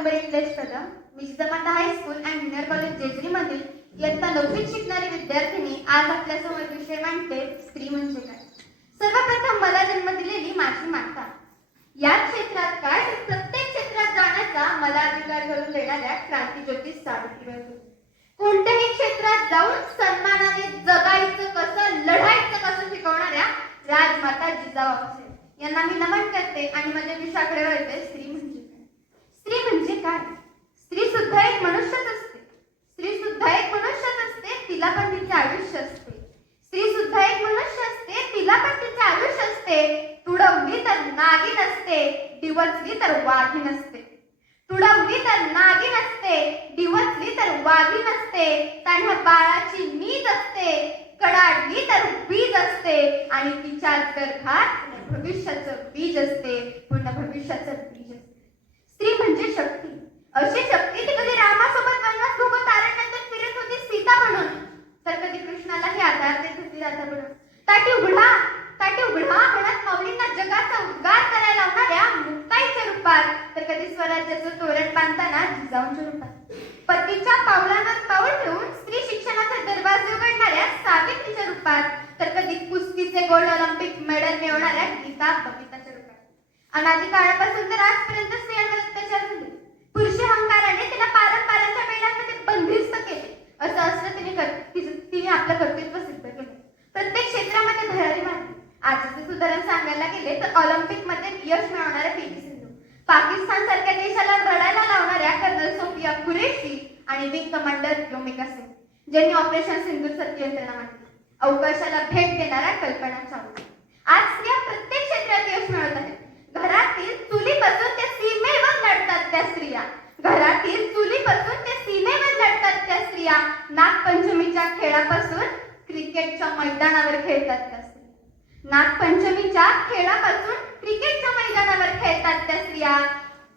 कादंबरी कदम मी Jijamata high school and junior college जेजुरीमधील इयत्ता 9वीत शिकणारी विद्यार्थिनी आज आपल्यासमोर विषय मांडते स्त्री म्हणजे काय. सर्वप्रथम मला जन्म दिलेली माझी माता, या क्षेत्रात काय प्रत्येक क्षेत्रात जाण्याचा मला अधिकार करून देणाऱ्या क्रांतिज्योती सावित्रीबाई फुले. कोणत्याही क्षेत्रात जाऊन सन्मानाने जगायचं कसं, लढायचं कसं शिकवणाऱ्या राजमाता जिजाऊ यांना मी नमन करते आणि माझ्या विषयाकडे वळते. स्त्री म्हणजे काय. स्त्री म्हणजे काय. स्त्री सुद्धा एक मनुष्यच असते. स्त्री सुद्धा एक मनुष्यच असते, तिला पण तिचे आयुष्य असते. स्त्री सुद्धा एक मनुष्य असते, तिला पण तिचे आयुष्य असते. तुडवली तर नागिन असते, डिवचली तर वाघीण असते. तुडवली तर नागिन असते, डिवचली तर वाघीण असते. त्यांच्या बाळाची नीज असते, कडाडली तर बीज असते आणि तिच्या गर्भात भविष्याचं बीज असते, पूर्ण भविष्याचं बीज असते. स्त्री म्हणजे शक्ती, अशी शक्ती ती कधी रामासोबत वनवास भोगत तारण्यानंतर फिरत होती सीता म्हणून, तर कधी कृष्णालाही आधार देत होती राधा म्हणून. ताटी उघडा, ताटी उघडा म्हणत माऊलींना जगाचा उद्गार करायला लावणाऱ्या मुक्ताईच्या रूपात, तर कधी स्वराज्याचं तोरण बांधताना जिजाऊंच्या रूपात. पतीच्या पावलावर पाऊल ठेवून स्त्री शिक्षणाचे दरवाजे उघडणाऱ्या सावित्रीच्या रूपात, तर कधी कुस्तीचे गोल्ड ऑलिम्पिक मेडल मिळवणाऱ्या गीता बबिताच्या रूपात. अनादी काळापासून तर आजपर्यंत स्त्रियांवर अत्याचार झाले. पुरुष अहंकाराने तिला पारंपराच्या मेळ्यांमध्ये बंदिस्त केले. असं असलं तिने आपलं कर्तृत्व सिद्ध केलं. प्रत्येक क्षेत्रामध्ये भरारी मारली. आजचे उदाहरण सांगायला गेले तर ऑलिम्पिक मध्ये यश मिळवणाऱ्या पी.व्ही. सिंधू, पाकिस्तान सारख्या देशाला लढायला लावणाऱ्या कर्नल सोफिया कुरेशी आणि विंग कमांडर योमिका सिंग, ज्यांनी ऑपरेशन सिंधूर सारखी यंत्रणा मांडली. अवकाशाला भेट देणाऱ्या कल्पना चावला. आज स्त्रिया प्रत्येक क्षेत्रात यश मिळवत आहेत. घरातील चुलीपासून ते सीमेवर लढतात त्या स्त्रिया. घरातील चुलीपासून ते सीमेवर लढतात त्या स्त्रिया. नागपंचमीच्या खेळापासून क्रिकेटच्या मैदानावर खेळतात त्या स्त्रिया. नागपंचमीच्या खेळापासून क्रिकेटच्या मैदानावर खेळतात त्या स्त्रिया.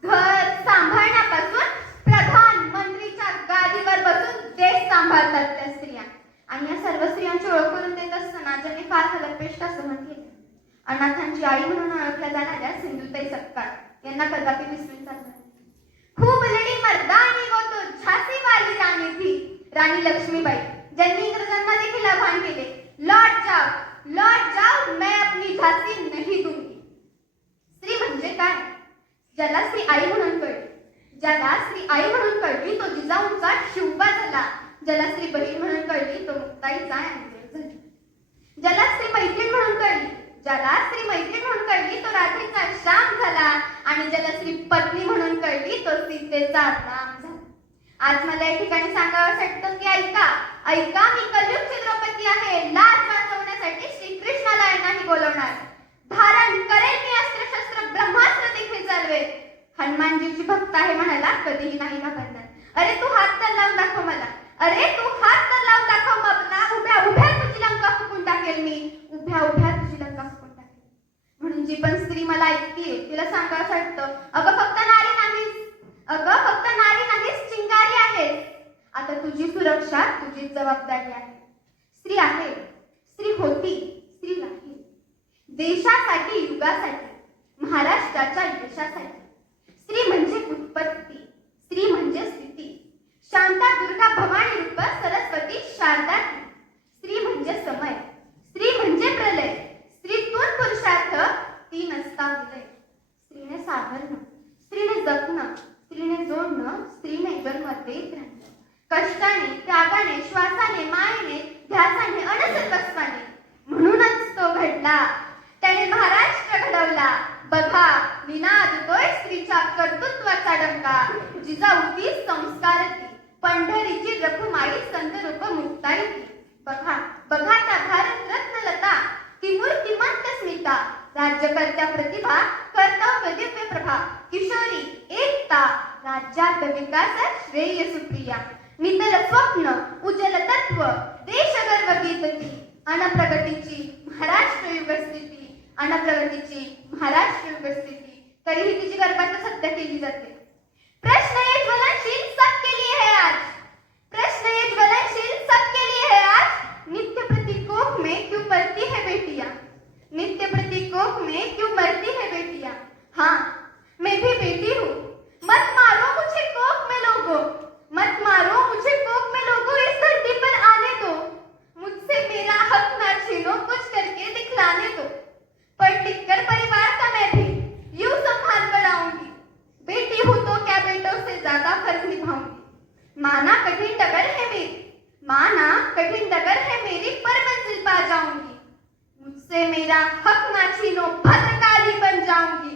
घर सांभाळण्यापासून प्रधानमंत्रीच्या गादीवर बसून देश सांभाळतात त्या स्त्रिया. आणि या सर्व स्त्रियांची ओळख करून देत असताना ज्यांनी फार हलपेष्ट असं म्हटले, अनाथांची आई म्हणून ओळखल्या जाणाऱ्या सिंधुताई सपकाळ यांना कदापि विसरून चालणार नाही. खूप लढी मर्दानी वो तो झांसी वाली राणी थी, राणी लक्ष्मीबाई, ज्यांनी इंग्रजांना देखील आव्हान केले, लौट जाओ, मैं अपनी झांसी नहीं दूंगी. स्त्री म्हणजे काय. ज्याला स्त्री आई म्हणून कळली, ज्याला स्त्री आई म्हणून कळली तो जिजाऊंचा शिवबा झाला. ज्याला स्त्री बहीण म्हणून कळली तो मुक्ताईचा अंग्रेज झाला. ज्याला स्त्री मैत्रीण म्हणून कळली, ज्याला स्त्री मैत्रीण म्हणून कळली तो राधेचा श्याम झाला. आणि ज्याला स्त्री पत्नी म्हणून कळली तो सीतेचा राम झाला. आज मला या ठिकाणी सांगावं वाटतं की ऐका, मी कलियुगची द्रौपदी आहे. लाज वाचवण्यासाठी श्रीकृष्णाला नाही बोलवणार. धारण करेल मी अस्त्र-शस्त्र, ब्रह्मास्त्र देखील चालवेल. हनुमानजीची भक्त आहे म्हणायला कधीही नाही घाबरणार. अरे तू हात तर लावून दाखव मला, अरे तू हात तर लावून दाखव मला. उभ्या उभ्या तुझी लंका फुकून टाकेल मी, उभ्या उभ्या तुझी लंका फुकून टाकेल. म्हणून जी पण स्त्री मला ऐकतीये तिला सांगावं वाटतं, अगं फक्त नारी नाहीस, चिंगारी आहेस. आता तुझी सुरक्षा तुझी जबाबदारी आहे. स्त्री आहे, स्त्री होती, स्त्री राहील. देशासाठी, युगासाठी, महाराष्ट्राच्या यशासाठी. स्त्री म्हणजे उत्पत्ती, स्त्री म्हणजे स्थिती. शांता, दुर्गा, भवानी रूप, सरस्वती, शारदा. स्त्री म्हणजे समय, स्त्री म्हणजे प्रलय. स्त्रीतून पुरुषार्थ, ती नसता विलय. स्त्रीने साधरणं, स्त्रीने जपणं, स्त्रीने जोडणं, स्त्रीने जन्म देत राहणं. कष्टाने, त्यागाने, श्वासाने, मायेने, ध्यासाने, अनसर्वस्वाने. म्हणूनच तो घडला, त्याने महाराष्ट्र घडवला. बघा निनादतोय स्त्रीच्या कर्तृत्वाचा डंका. जिजाऊती संस्कारती, पंढरीची रखुमाई, संत रूप मुक्ताई. बघा त्या भारत रत्न लता, ती मूर्तिमंत स्मिता. राज्यकर्त्या प्रतिभा, कर्तव्य दिव्य प्रभा. किशोरी एकता, राज्यात विकास श्रेय सुप्रिया. नितल स्वप्न, उज्ज्वल तत्व, देश गर्व गीतती. अनप्रगतीची महाराष्ट्र युगस्थिती, अनप्रगतीची महाराष्ट्र युगस्थिती. तरीही तिची गर्भात सत्य केली जाते. प्रश्न ये ज्वलनशील सबके लिए है आज, प्रश्न ये ज्वलनशील सबके लिए है आज. नित्य प्रतीकों में क्यों मरती है बेटियां, नित्य प्रतीकों में क्यों मरती है बेटियां. हाँ मैं भी बेटी हूँ, मत मारो मुझे मेरा हक ना छीनो भद्रकाली बन जाऊंगी।